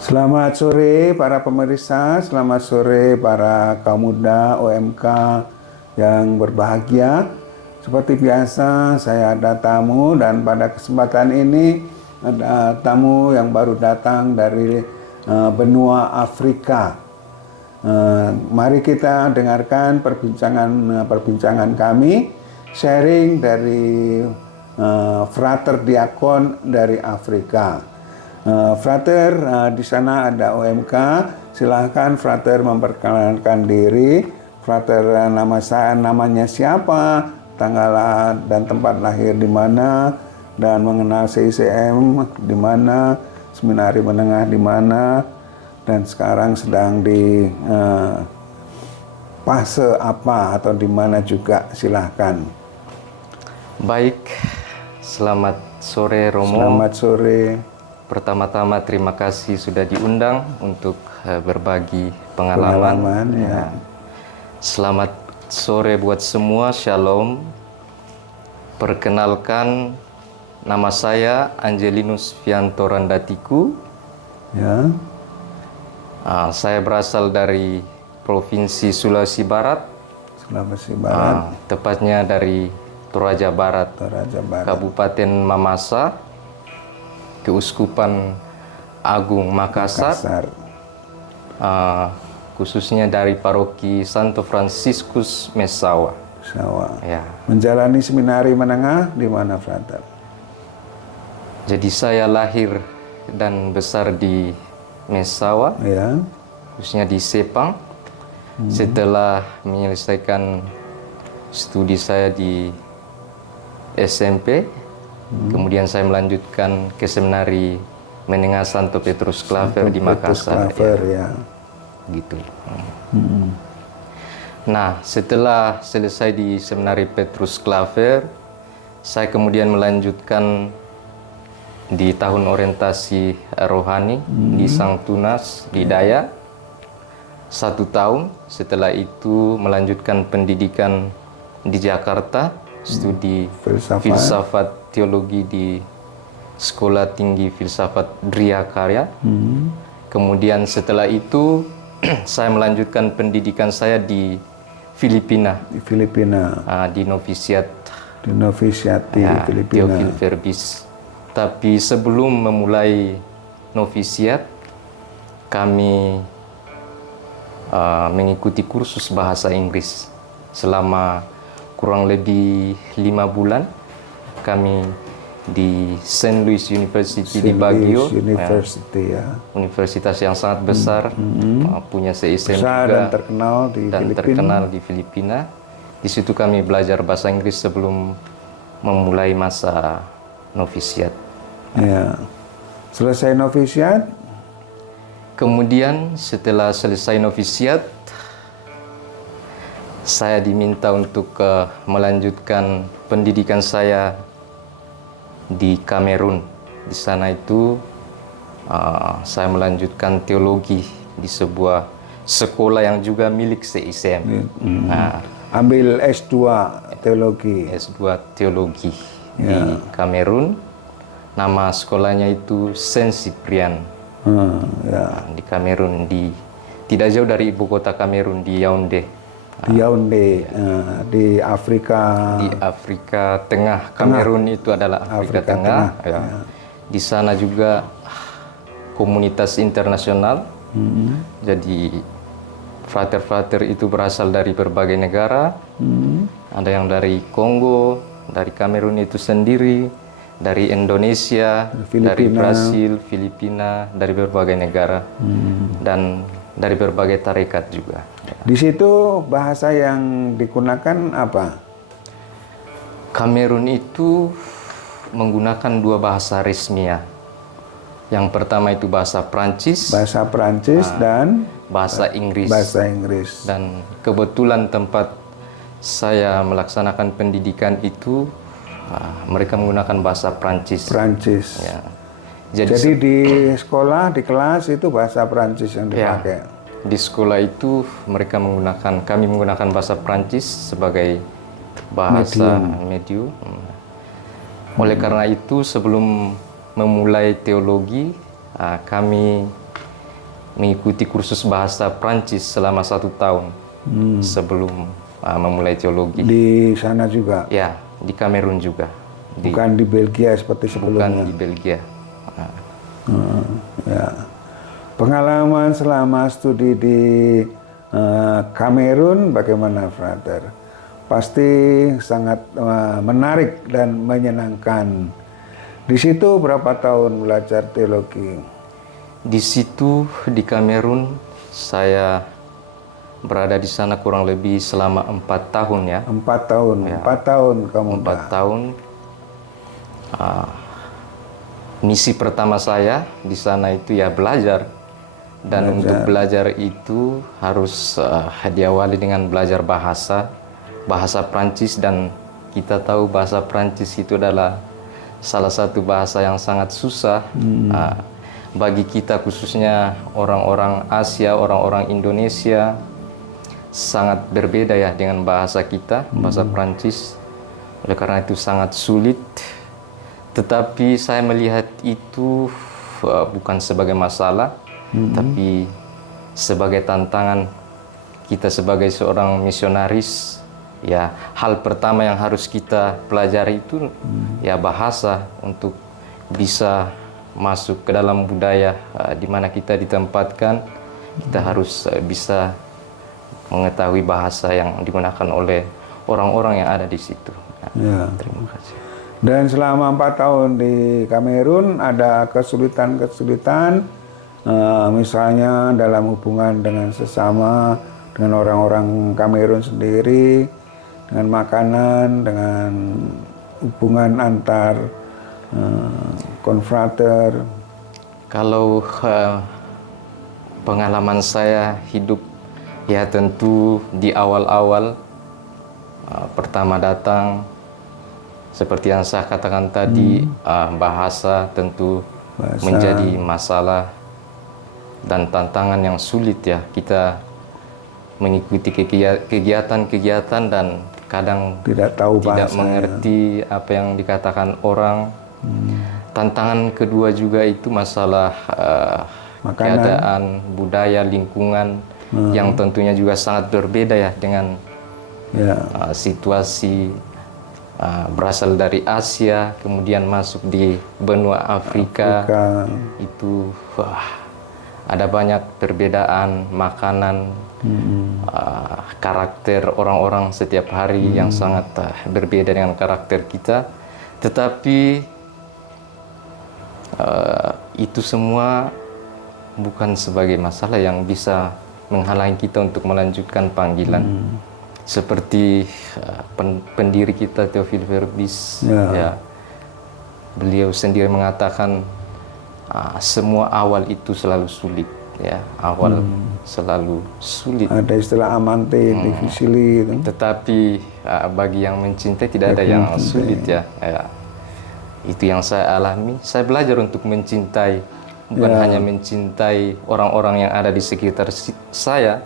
Selamat sore para pemirsa, selamat sore para kaum muda OMK yang berbahagia. Seperti biasa saya ada tamu dan pada kesempatan ini ada tamu yang baru datang dari benua Afrika. Mari kita dengarkan perbincangan kami, sharing dari Frater Diakon dari Afrika. Frater, di sana ada OMK. Silahkan Frater memperkenalkan diri. Frater, namanya siapa, tanggal dan tempat lahir di mana, dan mengenal CICM di mana, seminari menengah di mana, dan sekarang sedang di fase apa atau di mana juga. Silahkan. Baik, selamat sore Romo. Selamat sore. Pertama-tama terima kasih sudah diundang untuk berbagi pengalaman. Ya. Selamat sore buat semua, Shalom. Perkenalkan, nama saya Angelinus Fianto Randatiku. Ya. Saya berasal dari Provinsi Sulawesi Barat. Sulawesi Barat. Tepatnya dari Toraja Barat, Kabupaten Mamasa, Keuskupan Agung Makassar. Khususnya dari Paroki Santo Fransiskus Messawa. Ya. Menjalani seminari menengah di mana, Frater? Jadi saya lahir dan besar di Messawa, ya. Khususnya di Sepang. Setelah menyelesaikan studi saya di SMP, kemudian saya melanjutkan ke seminari menengah Santo Petrus Claver di Makassar. Ya. Gitu. Nah, setelah selesai di seminari Petrus Claver, saya kemudian melanjutkan di tahun orientasi rohani di Sang Tunas di Daya 1 tahun. Setelah itu melanjutkan pendidikan di Jakarta, studi filsafat teologi di Sekolah Tinggi Filsafat Dria Karya. Kemudian setelah itu saya melanjutkan pendidikan saya di Filipina. Di novisiat. Di novisiat di Filipina. Theophil Verbis. Tapi sebelum memulai novisiat, kami mengikuti kursus bahasa Inggris selama kurang lebih 5 bulan. Kami di St. Louis University di Baguio, universitas yang sangat besar, punya CICM besar juga dan terkenal di Filipina. Di situ kami belajar bahasa Inggris sebelum memulai masa novisiat. Ya. Selesai novisiat, kemudian setelah selesai novisiat, saya diminta untuk melanjutkan pendidikan saya di Kamerun. Di sana itu saya melanjutkan teologi di sebuah sekolah yang juga milik CICM. Ambil S2 teologi. S2 teologi di Kamerun. Nama sekolahnya itu Saint Cyprian. Di Kamerun, tidak jauh dari ibu kota Kamerun, di Yaounde. Di Afrika. Di Afrika Tengah. Kamerun itu adalah Afrika Tengah. Ya. Di sana juga komunitas internasional. Jadi frater-frater itu berasal dari berbagai negara. Ada yang dari Kongo, dari Kamerun itu sendiri, dari Indonesia, dari Brasil, Filipina, dari berbagai negara, dan dari berbagai tarekat juga. Di situ bahasa yang digunakan apa? Kamerun itu menggunakan 2 bahasa resmiah. Yang pertama itu bahasa Prancis. Bahasa Prancis dan bahasa Inggris. Bahasa Inggris. Dan kebetulan tempat saya melaksanakan pendidikan itu mereka menggunakan bahasa Prancis. Ya. Jadi di sekolah, di kelas itu bahasa Prancis yang dipakai. Ya, di sekolah itu kami menggunakan bahasa Prancis sebagai bahasa medium. Oleh karena itu sebelum memulai teologi, kami mengikuti kursus bahasa Prancis selama 1 tahun sebelum memulai teologi. Di sana juga? Ya, di Kamerun juga. Bukan di Belgia seperti sebelumnya? Bukan di Belgia. Ya. Pengalaman selama studi di Kamerun bagaimana, Frater? Pasti sangat menarik dan menyenangkan. Di situ berapa tahun belajar teologi? Di situ di Kamerun saya berada di sana kurang lebih selama 4 tahun ya. 4 tahun, ya. 4 tahun kamu 4 tahun. Misi pertama saya di sana itu ya belajar. Dan untuk belajar itu harus diawali dengan belajar bahasa Prancis, dan kita tahu bahasa Prancis itu adalah salah satu bahasa yang sangat susah bagi kita, khususnya orang-orang Asia, orang-orang Indonesia, sangat berbeda ya dengan bahasa kita, bahasa Prancis. Oleh karena itu sangat sulit. Tetapi saya melihat itu bukan sebagai masalah, tapi sebagai tantangan kita sebagai seorang misionaris. Ya, hal pertama yang harus kita pelajari itu ya bahasa, untuk bisa masuk ke dalam budaya di mana kita ditempatkan. Kita harus bisa mengetahui bahasa yang digunakan oleh orang-orang yang ada di situ. Ya. Terima kasih. Dan selama 4 tahun di Kamerun ada kesulitan-kesulitan, misalnya dalam hubungan dengan sesama, dengan orang-orang Kamerun sendiri, dengan makanan, dengan hubungan antar konfrater. Kalau pengalaman saya hidup, ya tentu di awal-awal pertama datang, seperti yang saya katakan tadi, bahasa tentu menjadi masalah dan tantangan yang sulit ya. Kita mengikuti kegiatan-kegiatan dan kadang tidak mengerti apa yang dikatakan orang. Tantangan kedua juga itu masalah keadaan, budaya, lingkungan yang tentunya juga sangat berbeda ya dengan situasi berasal dari Asia, kemudian masuk di benua Afrika. Itu ada banyak perbedaan makanan, karakter orang-orang setiap hari yang sangat berbeda dengan karakter kita. Tetapi itu semua bukan sebagai masalah yang bisa menghalangi kita untuk melanjutkan panggilan. Seperti pendiri kita Theophile Verbis, ya, beliau sendiri mengatakan semua awal itu selalu sulit, ya, awal selalu sulit. Ada istilah amante difficile itu. Tetapi bagi yang mencintai tidak ada yang sulit ya. Itu yang saya alami. Saya belajar untuk mencintai, bukan hanya mencintai orang-orang yang ada di sekitar saya,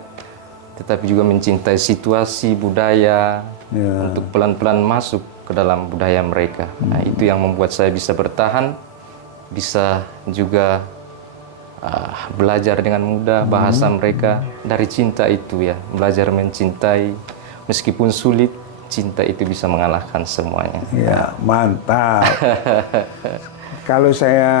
tetapi juga mencintai situasi, budaya, untuk pelan-pelan masuk ke dalam budaya mereka. Nah, itu yang membuat saya bisa bertahan, bisa juga belajar dengan mudah bahasa mereka dari cinta itu ya. Belajar mencintai, meskipun sulit, cinta itu bisa mengalahkan semuanya. Ya, mantap. Kalau saya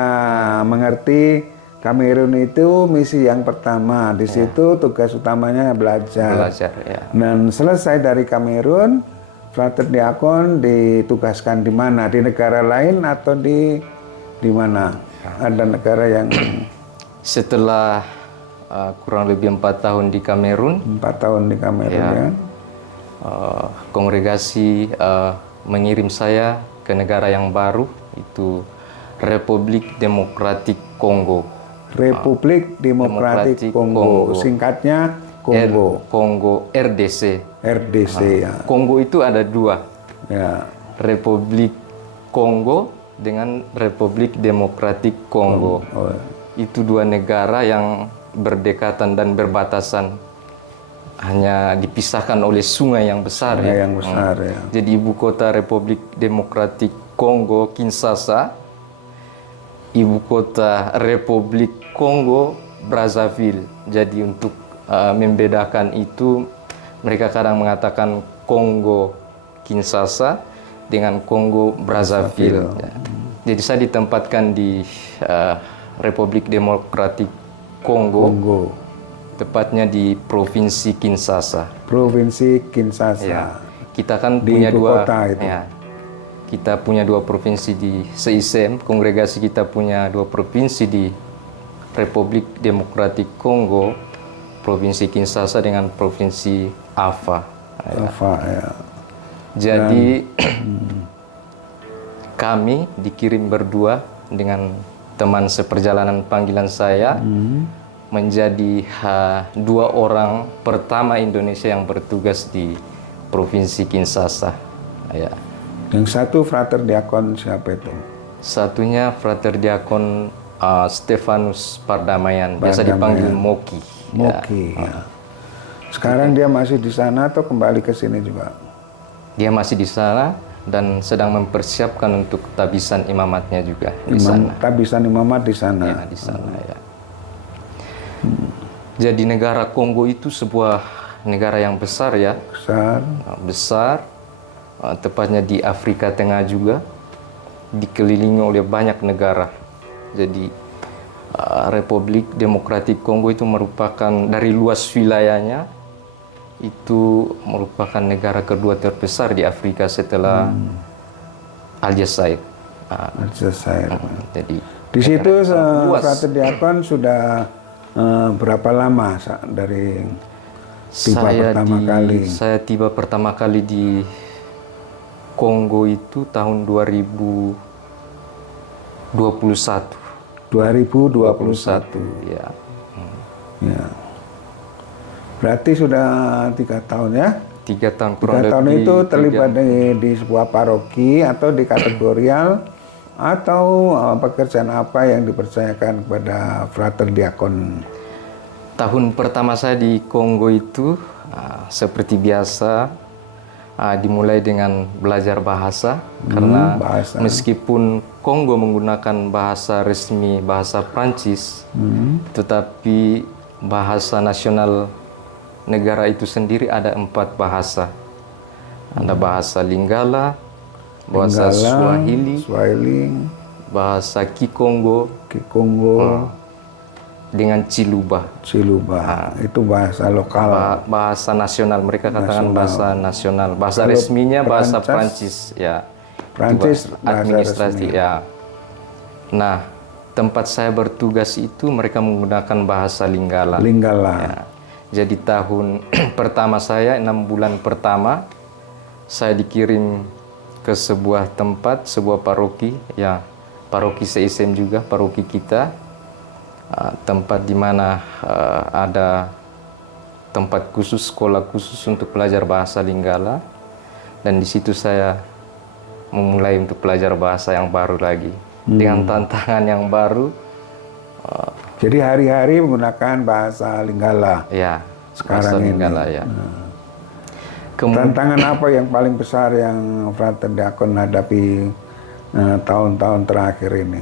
mengerti, Kamerun itu misi yang pertama. Di situ tugas utamanya belajar. Belajar, ya. Dan selesai dari Kamerun, Frater Diakon ditugaskan di mana? Di negara lain atau di mana? Ada negara yang setelah kurang lebih 4 tahun di Kamerun. 4 tahun di Kamerun, ya. Kongregasi mengirim saya ke negara yang baru, itu Republik Demokratik Kongo. Republik Demokratik Kongo. Singkatnya Kongo. Kongo RDC. RDC, ya. Kongo itu ada 2. Ya. Republik Kongo dengan Republik Demokratik Kongo. Itu 2 negara yang berdekatan dan berbatasan, hanya dipisahkan oleh sungai yang besar. Sungai yang besar, ya. Jadi ibu kota Republik Demokratik Kongo Kinshasa, ibu kota Republik Kongo Brazzaville. Jadi untuk membedakan itu, mereka kadang mengatakan Kongo Kinshasa dengan Kongo Brazzaville. Ya. Jadi saya ditempatkan di Republik Demokratik Kongo, tepatnya di Provinsi Kinshasa. Provinsi Kinshasa. Ya. Kita kan Di punya ibu dua, kota itu. ya, kita punya dua provinsi di CICM. Kongregasi kita punya dua provinsi di Republik Demokratik Kongo, Provinsi Kinshasa dengan Provinsi Afa. Apa ya? Jadi kami dikirim berdua dengan teman seperjalanan panggilan saya menjadi dua orang pertama Indonesia yang bertugas di Provinsi Kinshasa. Ya. Yang satu frater diakon siapa itu? Satunya Frater Diakon Stefanus Pardamaian, biasa dipanggil Moki. Moki. Ya. Sekarang dia masih di sana atau kembali ke sini juga? Dia masih di sana dan sedang mempersiapkan untuk tabisan imamatnya juga di sana. Tabisan imamat di sana. Ya, di sana ya. Jadi negara Kongo itu sebuah negara yang besar ya. Besar, tepatnya di Afrika Tengah juga, dikelilingi oleh banyak negara. Jadi Republik Demokratik Kongo itu merupakan, dari luas wilayahnya, itu merupakan negara kedua terbesar di Afrika setelah Aljazair. Aljazair. Jadi di situ Frater Diakon sudah berapa lama dari tiba pertama kali? Saya tiba pertama kali di Kongo itu tahun 2021. 2021. Ya. Ya. Berarti sudah 3 tahun ya? 3 tahun. 3 tahun itu terlibat di sebuah paroki atau di kategorial atau pekerjaan apa yang dipercayakan kepada Frater Diakon? Tahun pertama saya di Kongo itu seperti biasa dimulai dengan belajar bahasa karena meskipun Kongo menggunakan bahasa resmi bahasa Prancis, tetapi bahasa nasional negara itu sendiri ada 4 bahasa. Ada bahasa Lingala, bahasa Swahili, bahasa Kikongo, dengan Chiluba. Itu bahasa lokal. Bahasa nasional, mereka katakan bahasa nasional. Bahasa resminya bahasa Prancis, ya. Prancis administrasi, ya. Nah, tempat saya bertugas itu mereka menggunakan bahasa Lingala. Ya. Jadi tahun pertama saya, 6 bulan pertama, saya dikirim ke sebuah tempat, sebuah paroki, ya, paroki CICM juga, paroki kita. Tempat di mana ada tempat khusus, sekolah khusus untuk belajar bahasa Lingala, dan di situ saya memulai untuk belajar bahasa yang baru lagi dengan tantangan yang baru. Jadi hari-hari menggunakan bahasa Lingala. Ya, sekarang bahasa Lingala, ini. Ya. Tantangan apa yang paling besar yang Frater Diakon hadapi tahun-tahun terakhir ini?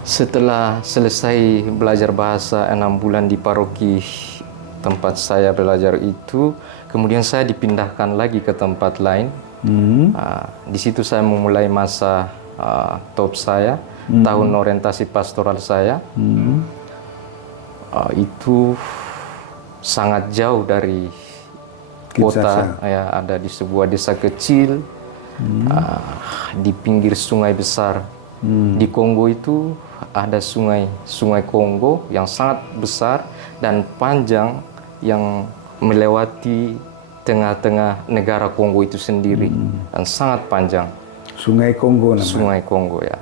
Setelah selesai belajar bahasa 6 bulan di paroki tempat saya belajar itu, kemudian saya dipindahkan lagi ke tempat lain. Di situ saya memulai masa top saya, tahun orientasi pastoral saya. Itu sangat jauh dari kota, ya, ada di sebuah desa kecil di pinggir sungai besar. Di Kongo itu ada sungai Kongo yang sangat besar dan panjang yang melewati tengah-tengah negara Kongo itu sendiri, dan sangat panjang. Sungai Kongo namanya. Sungai Kongo, ya.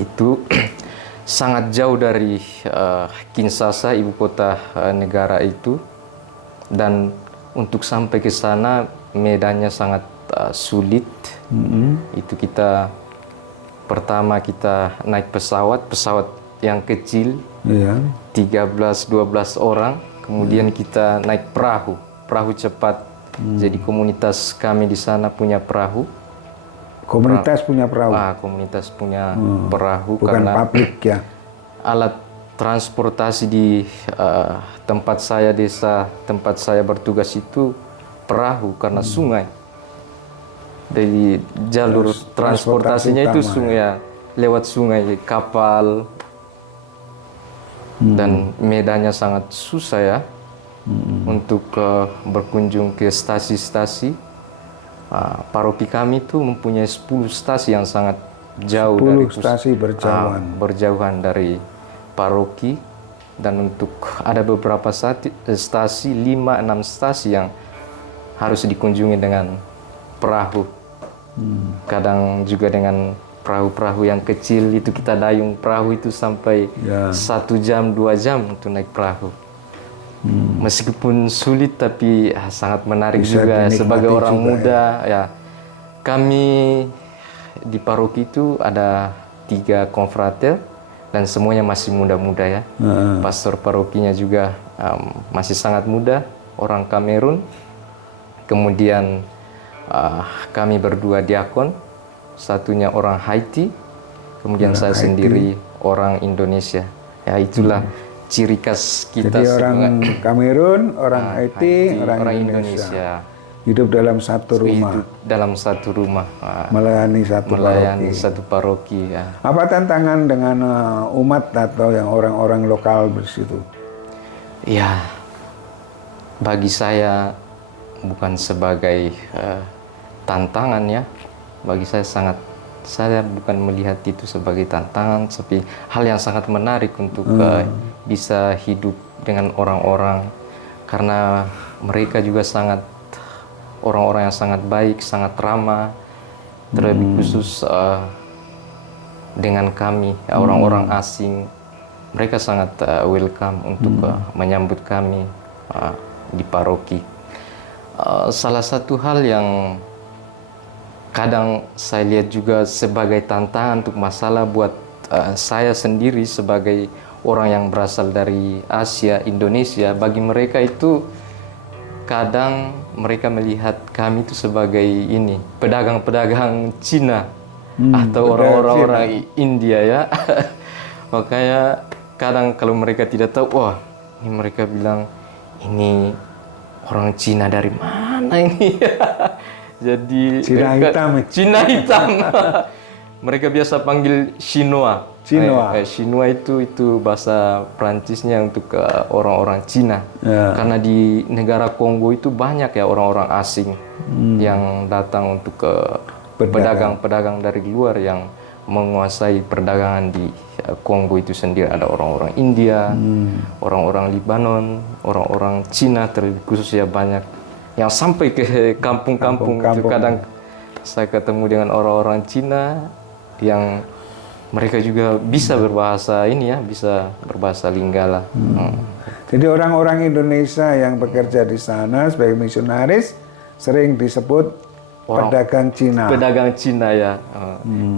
Itu sangat jauh dari Kinshasa, ibu kota negara itu, dan untuk sampai ke sana medannya sangat sulit. Itu pertama kita naik pesawat yang kecil, 13-12 orang, kemudian kita naik perahu cepat. Jadi komunitas kami di sana punya perahu. Komunitas punya perahu? Komunitas punya perahu. Bukan karena pabrik, ya? Alat transportasi di tempat saya, desa tempat saya bertugas itu perahu karena sungai. Dari jalur transportasinya itu utama, sungai ya, lewat sungai, kapal, dan medannya sangat susah ya untuk berkunjung ke stasi-stasi. Paroki kami itu mempunyai 10 stasi yang sangat jauh 10 dari stasi berjauhan dari paroki, dan untuk ada beberapa stasi 5-6 stasi yang harus dikunjungi dengan perahu. Kadang juga dengan perahu-perahu yang kecil itu kita dayung perahu itu sampai 1 jam 2 jam untuk naik perahu. Meskipun sulit tapi sangat menarik Bisa juga sebagai orang juga, muda ya. Kami di paroki itu ada 3 konfrater dan semuanya masih muda-muda ya. Pastor parokinya juga masih sangat muda, orang Kamerun. Kemudian kami berdua diakon, satunya orang Haiti, kemudian saya sendiri orang Indonesia. Ya itulah ciri khas kita. Jadi orang Kamerun, orang Haiti, orang Indonesia. Hidup dalam satu rumah. Hidup dalam satu rumah. Melayani satu paroki. Ya. Apa tantangan dengan umat atau yang orang-orang lokal di situ? Ya, bagi saya bukan sebagai tantangan ya. Bagi saya bukan melihat itu sebagai tantangan, tapi hal yang sangat menarik untuk bisa hidup dengan orang-orang, karena mereka juga orang-orang yang sangat baik, sangat ramah, terlebih khusus dengan kami, orang-orang asing. Mereka sangat welcome untuk menyambut kami di paroki. Salah satu hal yang kadang saya lihat juga sebagai tantangan untuk masalah buat saya sendiri sebagai orang yang berasal dari Asia, Indonesia, bagi mereka itu kadang mereka melihat kami itu sebagai pedagang-pedagang Cina atau orang-orang India ya. Makanya kadang kalau mereka tidak tahu, wah ini mereka bilang ini orang Cina dari mana ini? Jadi Cina hitam. Mereka biasa panggil Chinois. Chinois itu bahasa Prancisnya untuk orang-orang Cina. Karena di negara Kongo itu banyak ya orang-orang asing yang datang untuk pedagang-pedagang dari luar yang menguasai perdagangan di Kongo itu sendiri. Ada orang-orang India, orang-orang Libanon, orang-orang Cina, terlebih khusus ya banyak yang sampai ke kampung-kampung. Itu kadang saya ketemu dengan orang-orang Cina yang mereka juga bisa berbahasa bisa berbahasa Linggala. Jadi orang-orang Indonesia yang bekerja di sana sebagai misionaris sering disebut pedagang Cina. Pedagang Cina ya.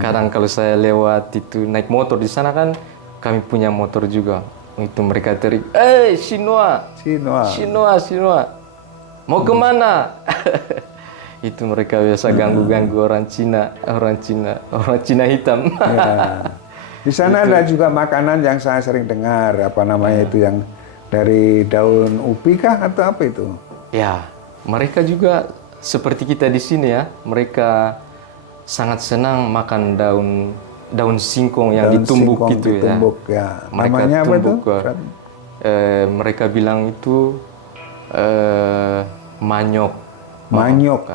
Kadang kalau saya lewat itu naik motor di sana kan, kami punya motor juga. Itu mereka teriak, Chinois. Mau kemana? Itu mereka biasa ganggu-ganggu orang Cina hitam. Ya. Di sana ada juga makanan yang saya sering dengar, apa namanya itu yang dari daun ubi kah atau apa itu? Ya, mereka juga seperti kita di sini ya. Mereka sangat senang makan daun singkong yang ditumbuk gitu ya. Namanya apa itu? Mereka bilang itu manyok. Manyok.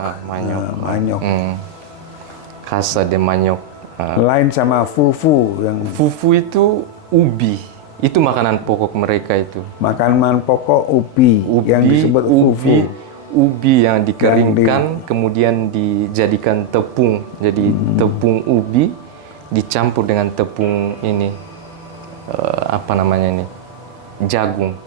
Casa de manyok. Lain sama fufu fufu itu ubi. Itu makanan pokok mereka itu. Makanan pokok ubi yang disebut fufu. Ubi yang dikeringkan kemudian dijadikan tepung. Jadi tepung ubi dicampur dengan tepung jagung.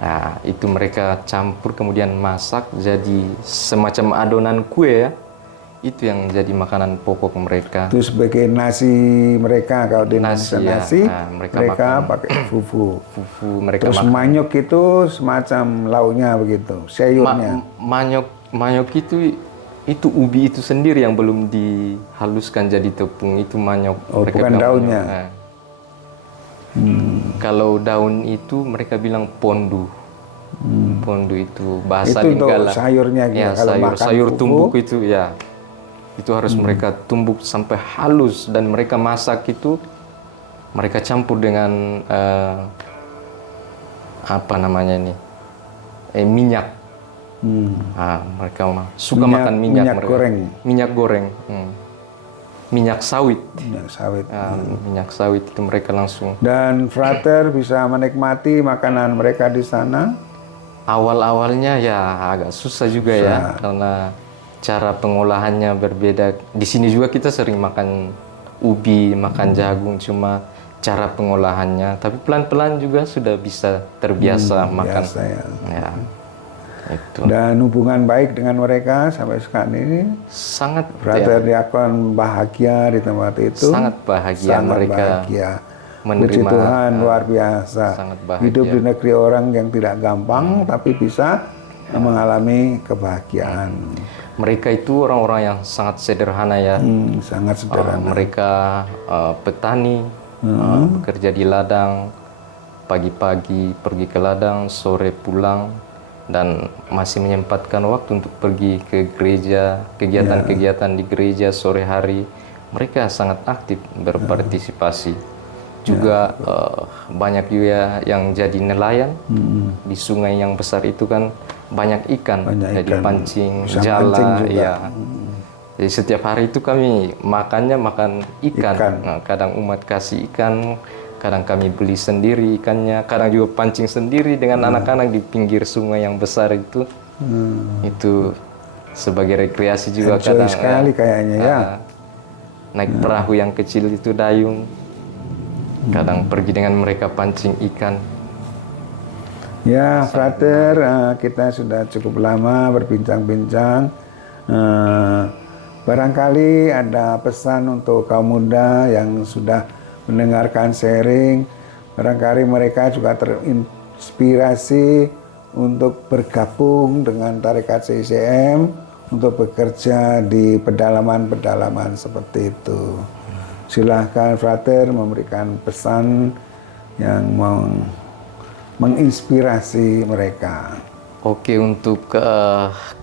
Nah, itu mereka campur kemudian masak jadi semacam adonan kue ya. Itu yang jadi makanan pokok mereka. Itu sebagai nasi mereka, kalau di nasi mereka pakai fufu. Mereka terus manyok itu semacam lauknya begitu, sayurnya. Manyok itu ubi itu sendiri yang belum dihaluskan jadi tepung, itu manyok. Oh, bukan daunnya. Kalau daun itu mereka bilang pondu. Pondu itu bahasa Itu untuk Lingala. sayurnya gitu. Ya, Kalau makan sayur fufu, tumbuk itu ya. Itu harus mereka tumbuk sampai halus dan mereka masak itu mereka campur dengan apa namanya ini? Minyak. Mereka suka makan minyak mereka. goreng. Minyak goreng. Minyak sawit. Minyak sawit. Minyak sawit itu mereka langsung. Dan frater bisa menikmati makanan mereka di sana. Awal-awalnya ya agak susah juga ya, karena cara pengolahannya berbeda. Di sini juga kita sering makan ubi, makan jagung, cuma cara pengolahannya. Tapi pelan-pelan juga sudah bisa terbiasa makan. Biasa, ya. Ya, itu. Dan hubungan baik dengan mereka sampai sekarang ini. Sangat Frater Diakon bahagia di tempat itu. Sangat bahagia Sangat mereka bahagia. menerima. Puji Tuhan, luar biasa. Sangat bahagia. Hidup di negeri orang yang tidak gampang, tapi bisa mengalami kebahagiaan. Mereka itu orang-orang yang sangat sederhana ya. Sangat sederhana. Mereka petani, bekerja di ladang, pagi-pagi pergi ke ladang, sore pulang, dan masih menyempatkan waktu untuk pergi ke gereja, kegiatan-kegiatan di gereja sore hari. Mereka sangat aktif berpartisipasi. Juga banyak juga yang jadi nelayan di sungai yang besar itu kan banyak ikan, jadi pancing, jala, ya. Jadi setiap hari itu kami makannya makan ikan. Nah, kadang umat kasih ikan, kadang kami beli sendiri ikannya, kadang juga pancing sendiri dengan anak-anak di pinggir sungai yang besar itu. Itu sebagai rekreasi juga. Enjoy kadang sekali kayaknya ya. Naik perahu yang kecil itu dayung. Kadang pergi dengan mereka pancing ikan. Ya, frater, kita sudah cukup lama berbincang-bincang. Barangkali ada pesan untuk kaum muda yang sudah mendengarkan sharing. Barangkali mereka juga terinspirasi untuk bergabung dengan Tarekat CCM untuk bekerja di pedalaman-pedalaman seperti itu. Silahkan frater memberikan pesan yang menginspirasi mereka. Oke, untuk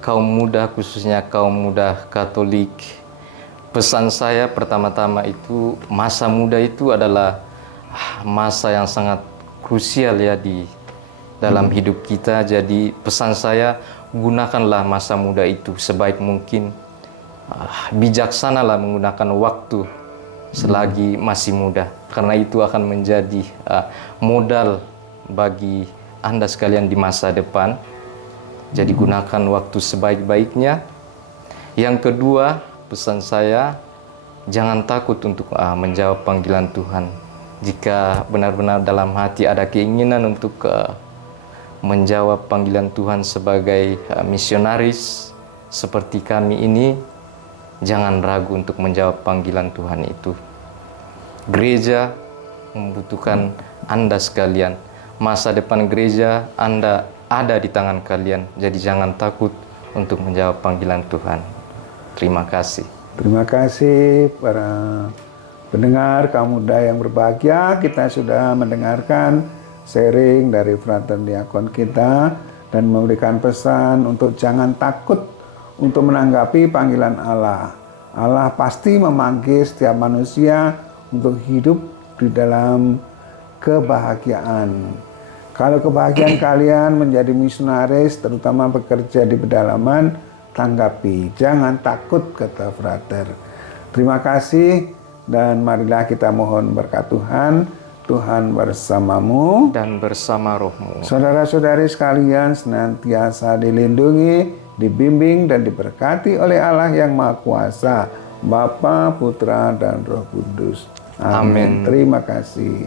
kaum muda, khususnya kaum muda Katolik, pesan saya pertama-tama itu masa muda itu adalah masa yang sangat krusial ya di dalam hidup kita. Jadi pesan saya, gunakanlah masa muda itu sebaik mungkin. Bijaksanalah menggunakan waktu selagi masih muda, karena itu akan menjadi modal bagi Anda sekalian di masa depan. Jadi gunakan waktu sebaik-baiknya. Yang kedua, pesan saya, jangan takut untuk menjawab panggilan Tuhan. Jika benar-benar dalam hati ada keinginan untuk menjawab panggilan Tuhan sebagai misionaris seperti kami ini, jangan ragu untuk menjawab panggilan Tuhan itu. Gereja membutuhkan Anda sekalian. Masa depan gereja Anda ada di tangan kalian. Jadi jangan takut untuk menjawab panggilan Tuhan. Terima kasih. Terima kasih para pendengar kaum muda yang berbahagia. Kita sudah mendengarkan sharing dari frater diakon kita dan memberikan pesan untuk jangan takut untuk menanggapi panggilan Allah. Allah pasti memanggil setiap manusia untuk hidup di dalam kebahagiaan. Kalau kebahagiaan kalian menjadi misionaris, terutama bekerja di pedalaman, tanggapi. Jangan takut, kata frater. Terima kasih dan marilah kita mohon berkat Tuhan. Tuhan bersamamu dan bersama rohmu. Saudara-saudari sekalian senantiasa dilindungi, dibimbing dan diberkati oleh Allah yang Maha Kuasa, Bapa, Putra, dan Roh Kudus. Amin. Terima kasih.